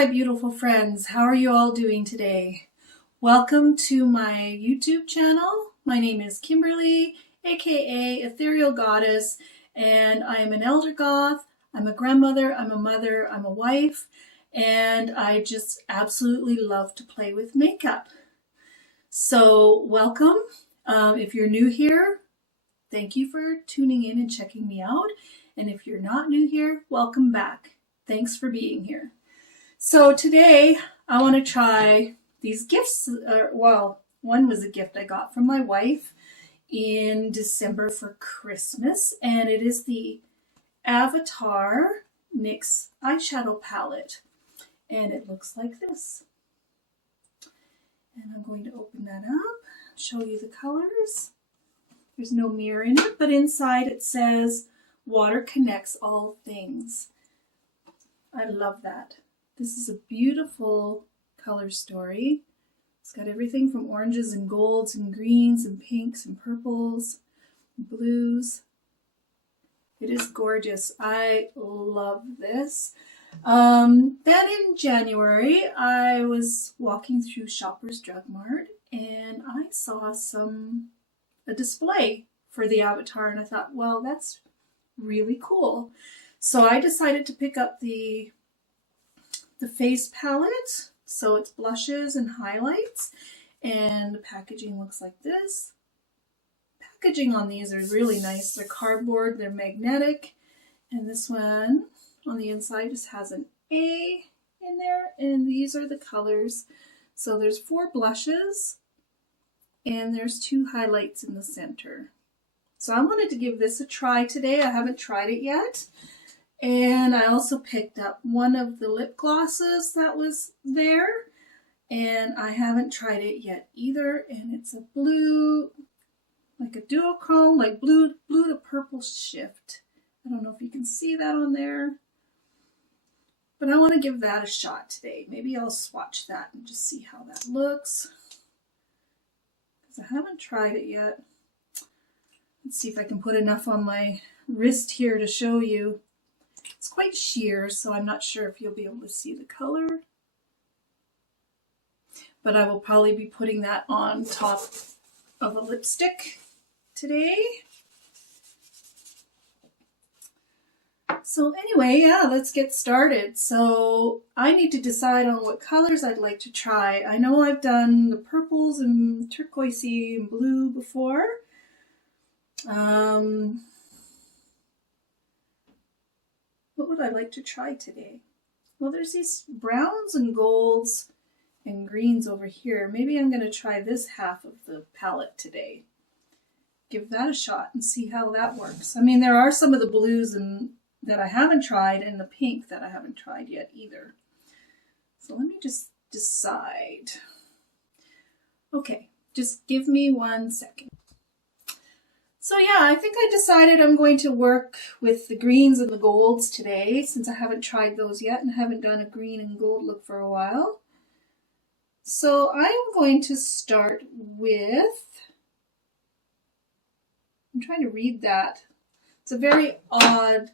my beautiful friends. How are you all doing today? Welcome to my YouTube channel. My name is Kimberly, aka Ethereal Goddess, and I am an elder goth. I'm a grandmother, I'm a mother, I'm a wife, and I just absolutely love to play with makeup. So welcome. If you're new here, thank you for tuning in and checking me out. And if you're not new here, welcome back. Thanks for being here. So today I want to try these gifts. Well, one was a gift I got from my wife in December for Christmas, and it is the Avatar NYX eyeshadow palette, and it looks like this. And I'm going to open that up, show you the colors. There's no mirror in it, but inside it says, "Water connects all things." I love that. This is a beautiful color story. It's got everything from oranges and golds and greens and pinks and purples and blues. It is gorgeous. I love this. Then in January, I was walking through Shoppers Drug Mart and I saw a display for the Avatar, and I thought, well, that's really cool. So I decided to pick up the face palette. So it's blushes and highlights, and the packaging looks like this. Packaging on these are really nice. They're cardboard, they're magnetic, and this one on the inside just has an A in there, and these are the colors. So there's 4 blushes and there's 2 highlights in the center. So I wanted to give this a try today. I haven't tried it yet. And I also picked up one of the lip glosses that was there, and I haven't tried it yet either. And it's a blue, like a duochrome, like blue to purple shift. I don't know if you can see that on there, but I want to give that a shot today. Maybe I'll swatch that and just see how that looks, because I haven't tried it yet. Let's see if I can put enough on my wrist here to show you. It's quite sheer, so I'm not sure if you'll be able to see the color. But I will probably be putting that on top of a lipstick today. So anyway, yeah, let's get started. So I need to decide on what colors I'd like to try. I know I've done the purples and turquoisey and blue before. What would I like to try today? Well, there's these browns and golds and greens over here. Maybe I'm going to try this half of the palette today. Give that a shot and see how that works. I mean, there are some of the blues that I haven't tried, and the pink that I haven't tried yet either. So let me just decide. Okay, just give me 1 second. So yeah, I think I decided I'm going to work with the greens and the golds today, since I haven't tried those yet and haven't done a green and gold look for a while. So I am going to start with, I'm trying to read that. It's a very odd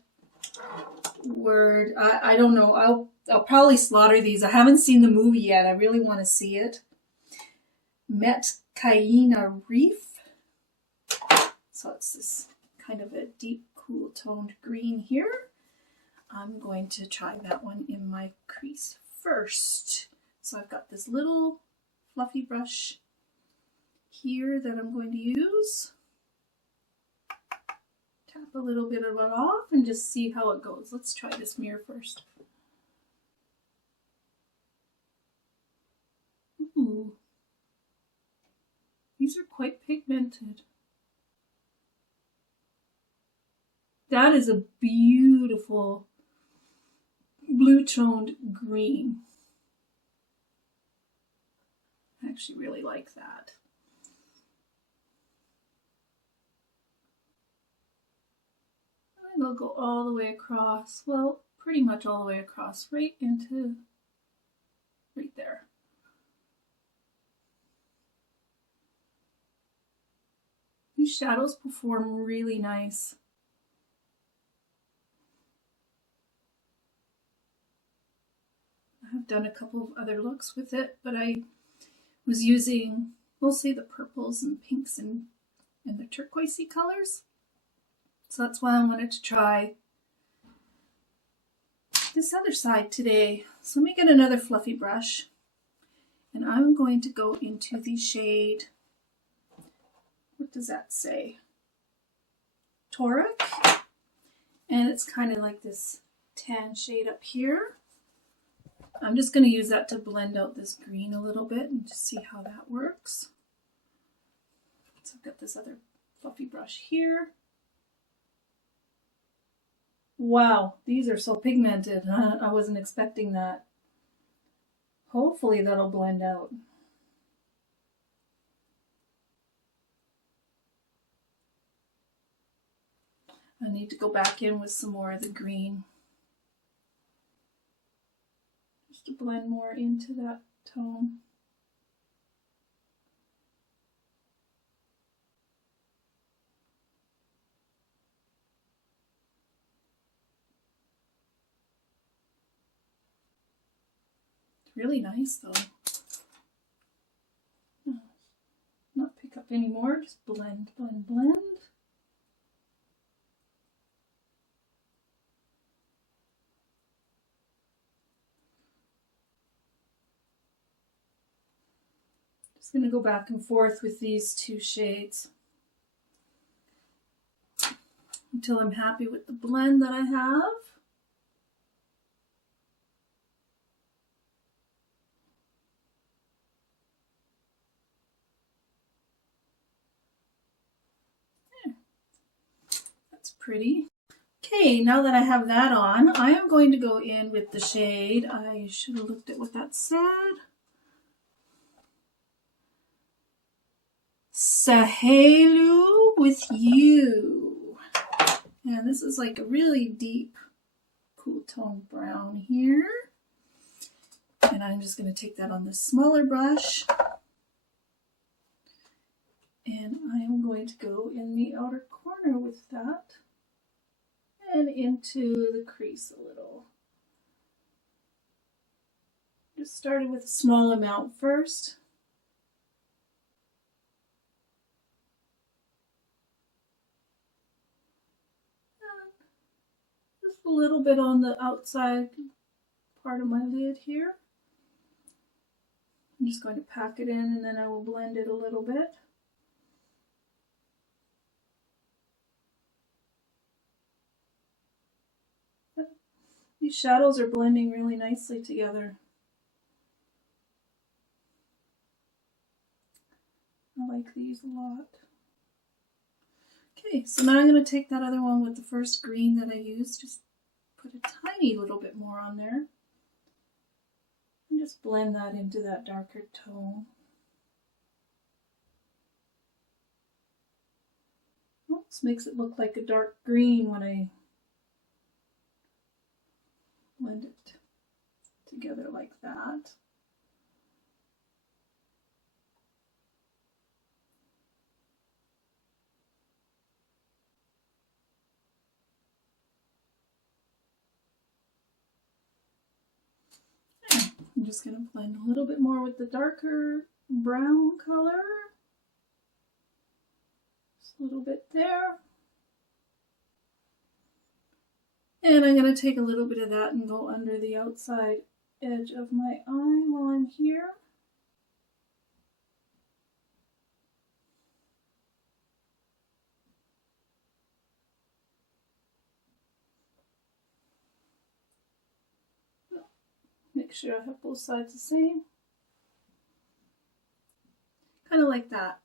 word. I don't know. I'll probably slaughter these. I haven't seen the movie yet. I really want to see it. Metcaina Reef. So it's this kind of a deep, cool toned green here. I'm going to try that one in my crease first. So I've got this little fluffy brush here that I'm going to use. Tap a little bit of it off and just see how it goes. Let's try this mirror first. Ooh. These are quite pigmented. That is a beautiful blue-toned green. I actually really like that. And they'll go all the way across, well, pretty much all the way across, right into right there. These shadows perform really nice. have done a couple of other looks with it, but I was using mostly the purples and pinks and the turquoisey colors. So that's why I wanted to try this other side today. So let me get another fluffy brush, and I'm going to go into the shade, what does that say? Toric. And it's kind of like this tan shade up here. I'm just going to use that to blend out this green a little bit and just see how that works. So I've got this other fluffy brush here. Wow, these are so pigmented. I wasn't expecting that. Hopefully that'll blend out. I need to go back in with some more of the green, just to blend more into that tone. It's really nice though. Not pick up anymore, just blend, blend, blend. Just going to go back and forth with these two shades until I'm happy with the blend that I have. There. That's pretty. Okay, now that I have that on, I am going to go in with the shade. I should have looked at what that said. Sahelu with You. And this is like a really deep, cool tone brown here. And I'm just going to take that on the smaller brush. And I am going to go in the outer corner with that. And into the crease a little. Just started with a small amount first. Just a little bit on the outside part of my lid here. I'm just going to pack it in and then I will blend it a little bit. These shadows are blending really nicely together. I like these a lot. Okay, so now I'm going to take that other one with the first green that I used, just put a tiny little bit more on there, and just blend that into that darker tone. Oops, makes it look like a dark green when I blend it together like that. I'm just going to blend a little bit more with the darker brown color. Just a little bit there. And I'm going to take a little bit of that and go under the outside edge of my eye while I'm here. Make sure I have both sides the same. Kind of like that.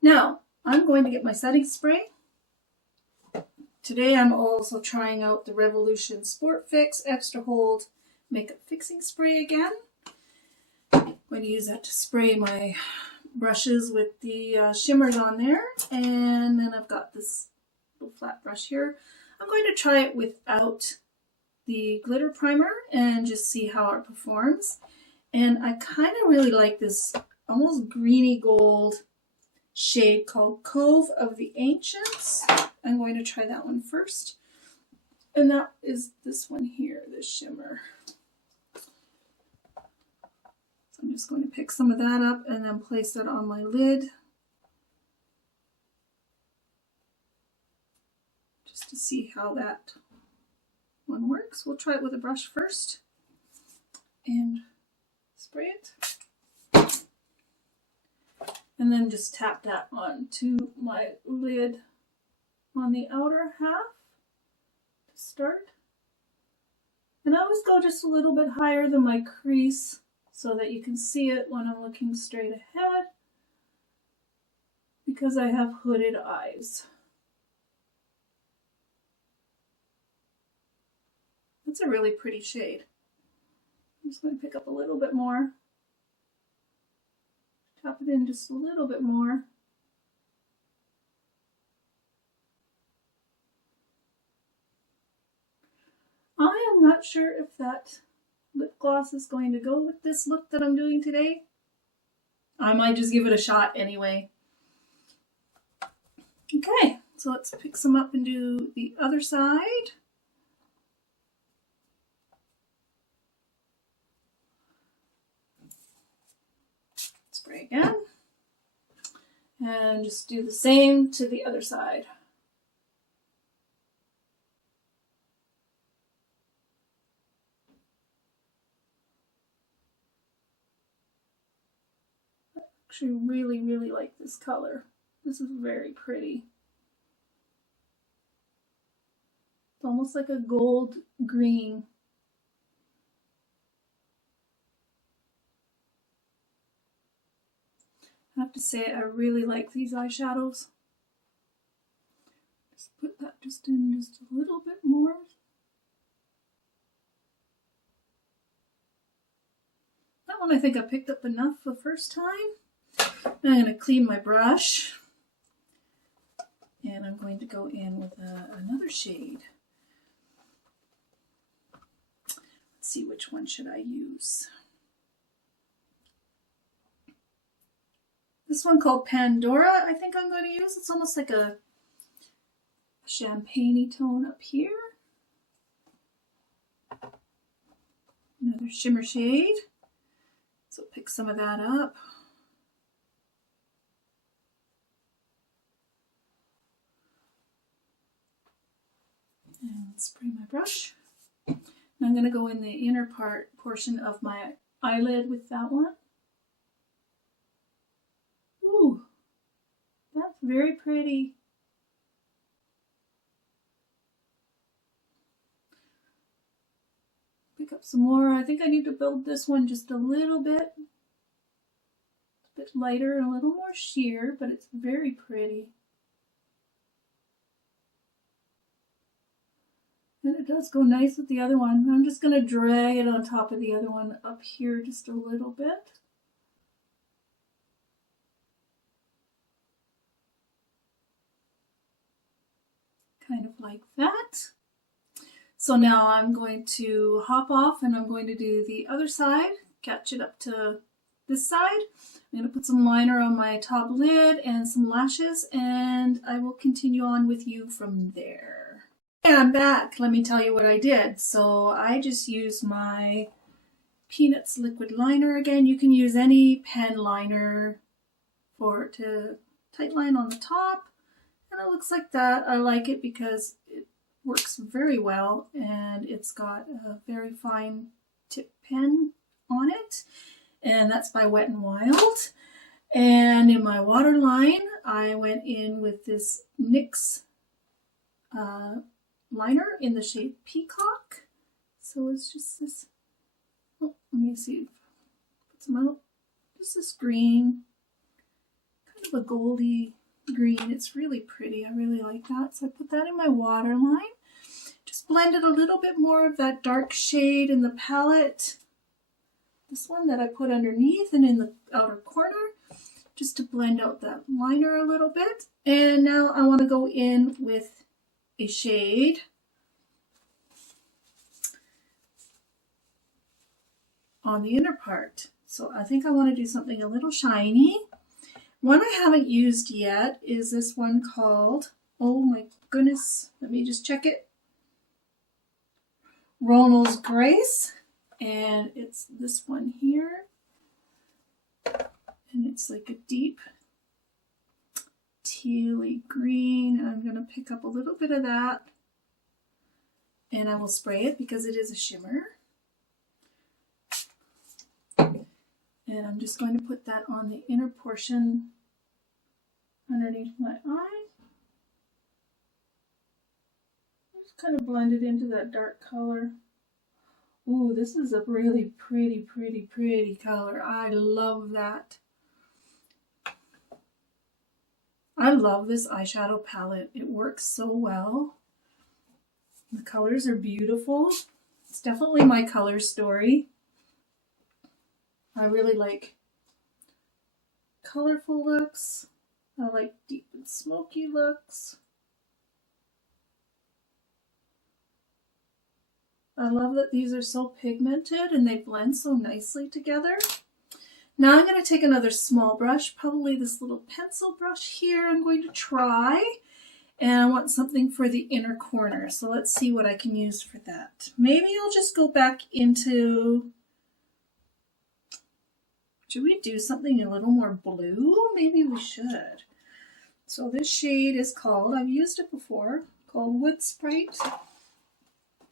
Now, I'm going to get my setting spray. Today I'm also trying out the Revolution Sport Fix Extra Hold Makeup Fixing Spray again. I'm going to use that to spray my brushes with the shimmers on there. And then I've got this little flat brush here. I'm going to try it without the glitter primer and just see how it performs. And I kind of really like this almost greeny gold shade called Cove of the Ancients. I'm going to try that one first. And that is this one here, this shimmer. I'm just going to pick some of that up and then place that on my lid. Just to see how that one works. We'll try it with a brush first and spray it. And then just tap that onto my lid on the outer half to start. And I always go just a little bit higher than my crease so that you can see it when I'm looking straight ahead, because I have hooded eyes. That's a really pretty shade. I'm just going to pick up a little bit more. Tap it in just a little bit more. I am not sure if that lip gloss is going to go with this look that I'm doing today. I might just give it a shot anyway. Okay, so let's pick some up and do the other side. Spray again. And just do the same to the other side. Actually really like this color. This is very pretty. It's almost like a gold green. I have to say I really like these eyeshadows. Just put that just in just a little bit more. That one I think I picked up enough the first time. Now I'm going to clean my brush, and I'm going to go in with another shade. Let's see, which one should I use? This one called Pandora, I think I'm going to use. It's almost like a champagne-y tone up here. Another shimmer shade. So pick some of that up. And spray my brush. And I'm going to go in the inner portion of my eyelid with that one. Ooh, that's very pretty. Pick up some more. I think I need to build this one just a little bit. It's a bit lighter and a little more sheer, but it's very pretty. And it does go nice with the other one. I'm just going to drag it on top of the other one up here just a little bit. Kind of like that. So now I'm going to hop off and I'm going to do the other side, catch it up to this side. I'm going to put some liner on my top lid and some lashes, and I will continue on with you from there. And I'm back. Let me tell you what I did. So I just used my Peanuts liquid liner again. You can use any pen liner to tight line on the top. And it looks like that. I like it because it works very well, and it's got a very fine tip pen on it. And that's by Wet n Wild. And in my waterline, I went in with this NYX liner in the shade Peacock. So it's just this, oh, let me see, put some out, just this green, kind of a goldy green. It's really pretty. I really like that. So I put that in my waterline. Just blended a little bit more of that dark shade in the palette. This one that I put underneath and in the outer corner, just to blend out that liner a little bit. And now I want to go in with a shade on the inner part. So I think I want to do something a little shiny. One I haven't used yet is this one called, oh my goodness, let me just check it. Ronald's Grace, and it's this one here. And it's like a deep tealy green. And I'm going to pick up a little bit of that. And I will spray it because it is a shimmer. And I'm just going to put that on the inner portion underneath my eye. Just kind of blend it into that dark color. Ooh, this is a really pretty color. I love that. I love this eyeshadow palette. It works so well. The colors are beautiful. It's definitely my color story. I really like colorful looks. I like deep and smoky looks. I love that these are so pigmented and they blend so nicely together. Now I'm going to take another small brush, probably this little pencil brush here I'm going to try. And I want something for the inner corner. So let's see what I can use for that. Maybe I'll just go back into, should we do something a little more blue? Maybe we should. So this shade is called, I've used it before, called Wood Sprite.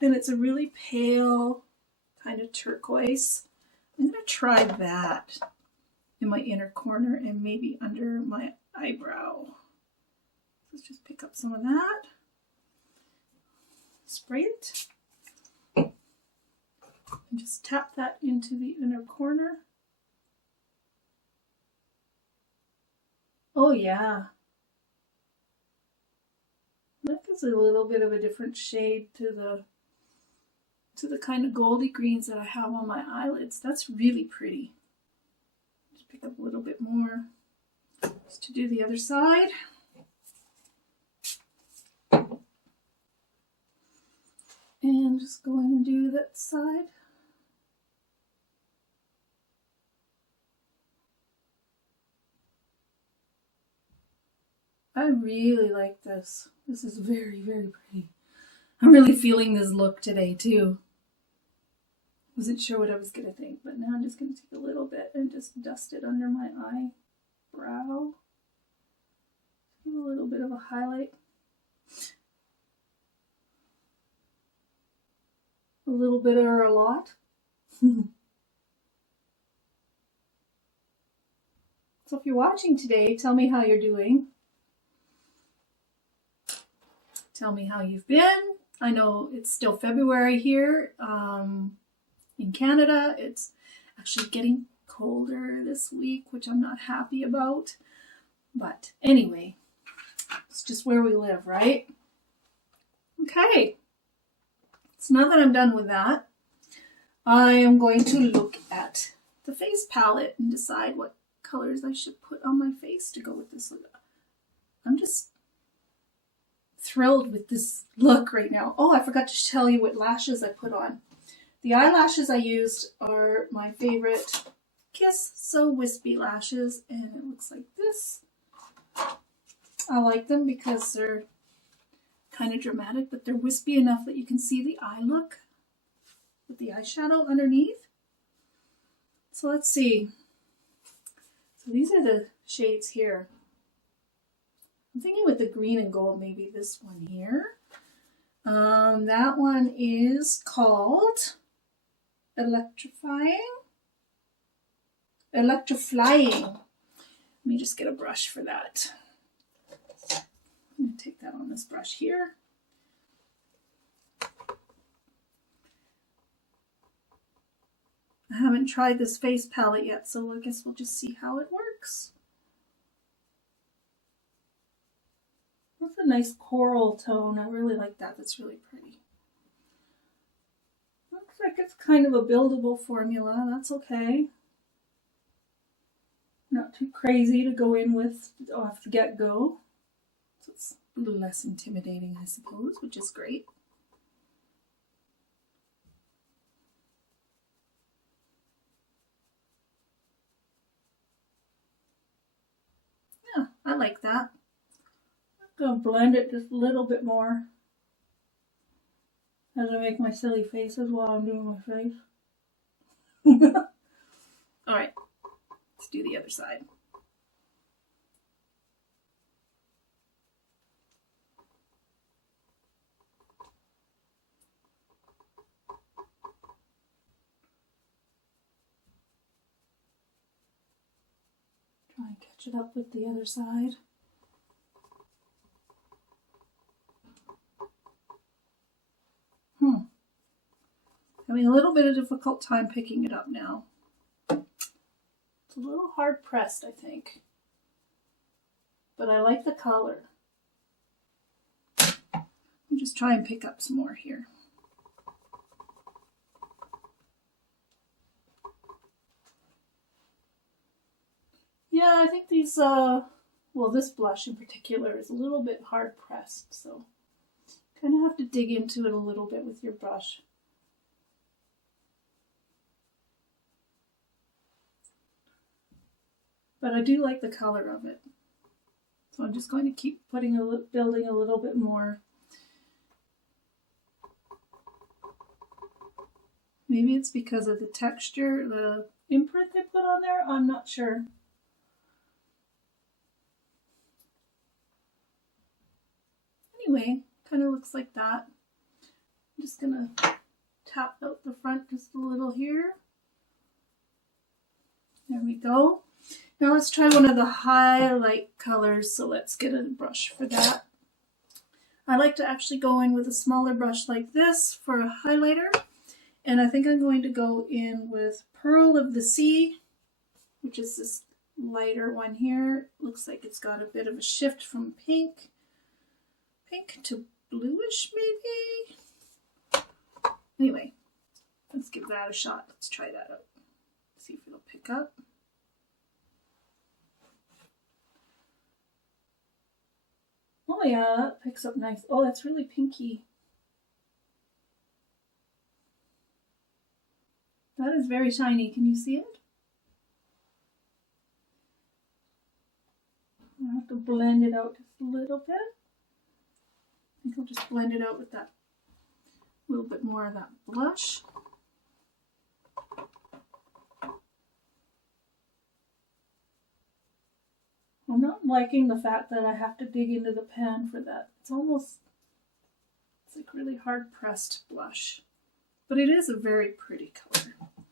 And it's a really pale kind of turquoise. I'm going to try that in my inner corner and maybe under my eyebrow. Let's just pick up some of that. Spray it. And just tap that into the inner corner. Oh yeah. That gives a little bit of a different shade to the kind of goldy greens that I have on my eyelids. That's really pretty. Just pick up a little bit more just to do the other side. And just going to do that side. I really like this. This is very pretty. I'm really feeling this look today too. Wasn't sure what I was gonna think, but now I'm just gonna take a little bit and just dust it under my eyebrow. Give a little bit of a highlight. A little bit or a lot. So if you're watching today, tell me how you're doing. Tell me how you've been. I know it's still February here. In Canada, it's actually getting colder this week, which I'm not happy about. But anyway, it's just where we live, right? Okay. So now that I'm done with that, I am going to look at the face palette and decide what colors I should put on my face to go with this look. I'm just thrilled with this look right now. Oh, I forgot to tell you what lashes I put on. The eyelashes I used are my favorite Kiss So Wispy lashes, and it looks like this. I like them because they're kind of dramatic, but they're wispy enough that you can see the eye look with the eyeshadow underneath. So let's see. So these are the shades here. I'm thinking with the green and gold, maybe this one here. That one is called Electrifying. Let me just get a brush for that. I'm going to take that on this brush here. I haven't tried this face palette yet, so I guess we'll just see how it works. That's a nice coral tone. I really like that. That's really pretty. Looks like it's kind of a buildable formula. That's okay. Not too crazy to go in with off the get-go. So it's a little less intimidating, I suppose, which is great. Yeah, I like that. I'm going to blend it just a little bit more as I make my silly faces while I'm doing my face. Alright, Let's do the other side. Try and catch it up with the other side. Having a little bit of difficult time picking it up now. It's a little hard pressed, I think. But I like the color. I'll just try and pick up some more here. Yeah, I think these, well, this blush in particular is a little bit hard pressed, so kind of have to dig into it a little bit with your brush. But I do like the color of it. So I'm just going to keep building a little bit more. Maybe it's because of the texture, the imprint they put on there, I'm not sure. Anyway, kind of looks like that. I'm just gonna tap out the front just a little here. There we go. Now let's try one of the highlight colors, so let's get a brush for that. I like to actually go in with a smaller brush like this for a highlighter, and I think I'm going to go in with Pearl of the Sea, which is this lighter one here. Looks like it's got a bit of a shift from pink to bluish maybe. Anyway, let's give that a shot. Let's try that out. See if it'll pick up. Oh yeah, that picks up nice. Oh, that's really pinky. That is very shiny. Can you see it? I have to blend it out just a little bit. I think I'll just blend it out with that little bit more of that blush. I'm not liking the fact that I have to dig into the pan for that. It's like really hard pressed blush. But it is a very pretty color. I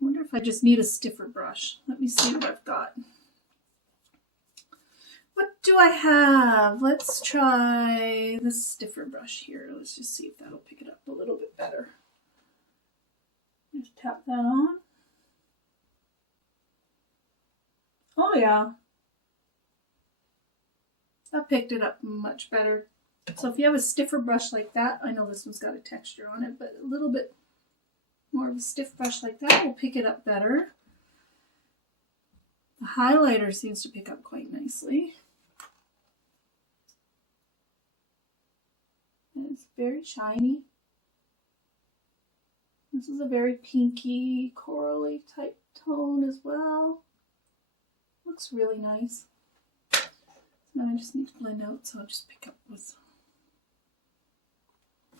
wonder if I just need a stiffer brush. Let me see what I've got. What do I have? Let's try this stiffer brush here. Let's just see if that'll pick it up a little bit better. Just tap that on. Oh yeah. That picked it up much better. So if you have a stiffer brush like that, I know this one's got a texture on it, but a little bit more of a stiff brush like that will pick it up better. The highlighter seems to pick up quite nicely. And it's very shiny. This is a very pinky, corally type tone as well. Looks really nice. Now I just need to blend out, so I'll just pick up with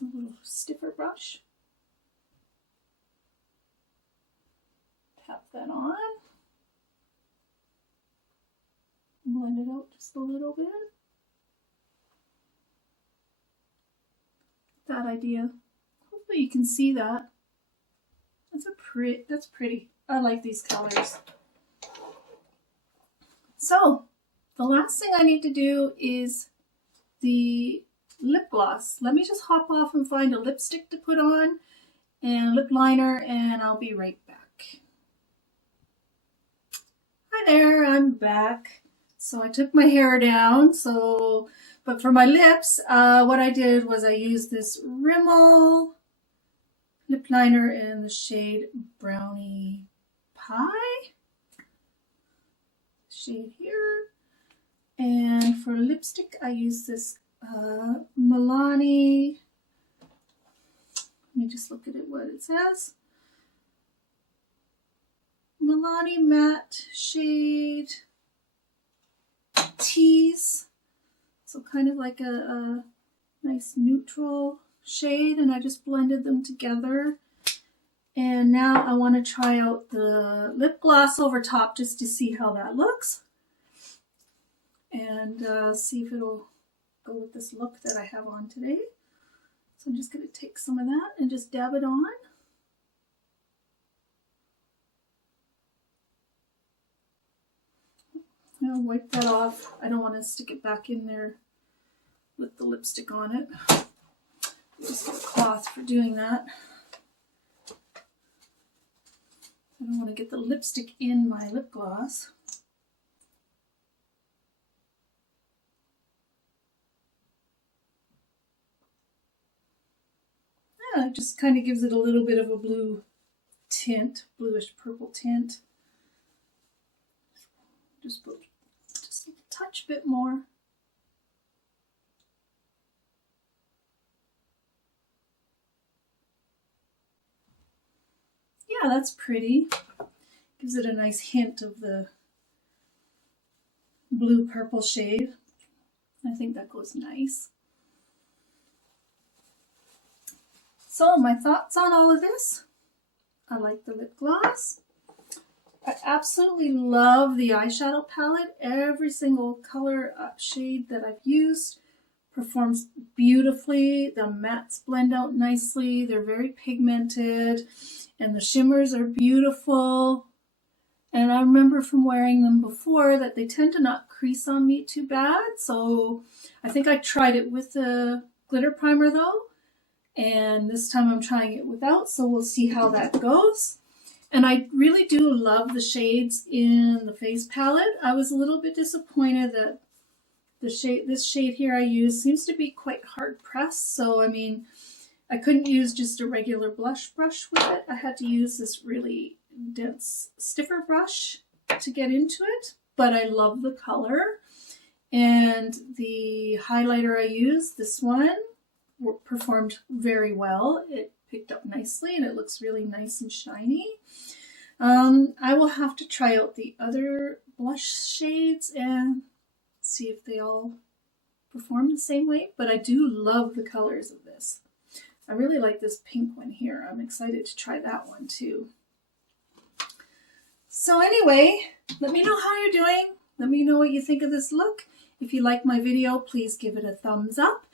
a little stiffer brush. Tap that on. Blend it out just a little bit. That idea. Hopefully you can see that. That's pretty. I like these colors. So, the last thing I need to do is the lip gloss. Let me just hop off and find a lipstick to put on and lip liner, and I'll be right back. Hi there, I'm back. So I took my hair down, but for my lips, what I did was I used this Rimmel lip liner in the shade Brownie Pie. Shade here. And for lipstick, I use this Milani. Let me just look at it, what it says. Milani Matte Shade Tease. So kind of like a nice neutral shade, and I just blended them together. And now I want to try out the lip gloss over top just to see how that looks. And see if it'll go with this look that I have on today. So I'm just going to take some of that and just dab it on. I'll wipe that off. I don't want to stick it back in there with the lipstick on it. Just get a cloth for doing that. I don't want to get the lipstick in my lip gloss. Yeah, it just kind of gives it a little bit of a blue tint, bluish purple tint. Just put just a touch bit more. Yeah, that's pretty. Gives it a nice hint of the blue purple shade. I think that goes nice. So my thoughts on all of this. I like the lip gloss. I absolutely love the eyeshadow palette. Every single color shade that I've used performs beautifully. The mattes blend out nicely. They're very pigmented and the shimmers are beautiful. And I remember from wearing them before that they tend to not crease on me too bad. So I think I tried it with the glitter primer though. And this time I'm trying it without, so we'll see how that goes. And I really do love the shades in the face palette. I was a little bit disappointed that this shade here I use seems to be quite hard pressed. So I mean, I couldn't use just a regular blush brush with it. I had to use this really dense, stiffer brush to get into it. But I love the color. And the highlighter I used, this one, performed very well. It picked up nicely and it looks really nice and shiny. I will have to try out the other blush shades and see if they all perform the same way, but I do love the colors of this. I really like this pink one here. I'm excited to try that one too. So anyway, let me know how you're doing. Let me know what you think of this look. If you like my video, please give it a thumbs up.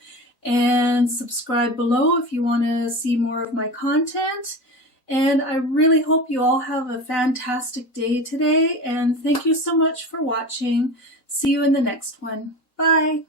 And subscribe below if you want to see more of my content. And I really hope you all have a fantastic day today. And thank you so much for watching. See you in the next one. Bye.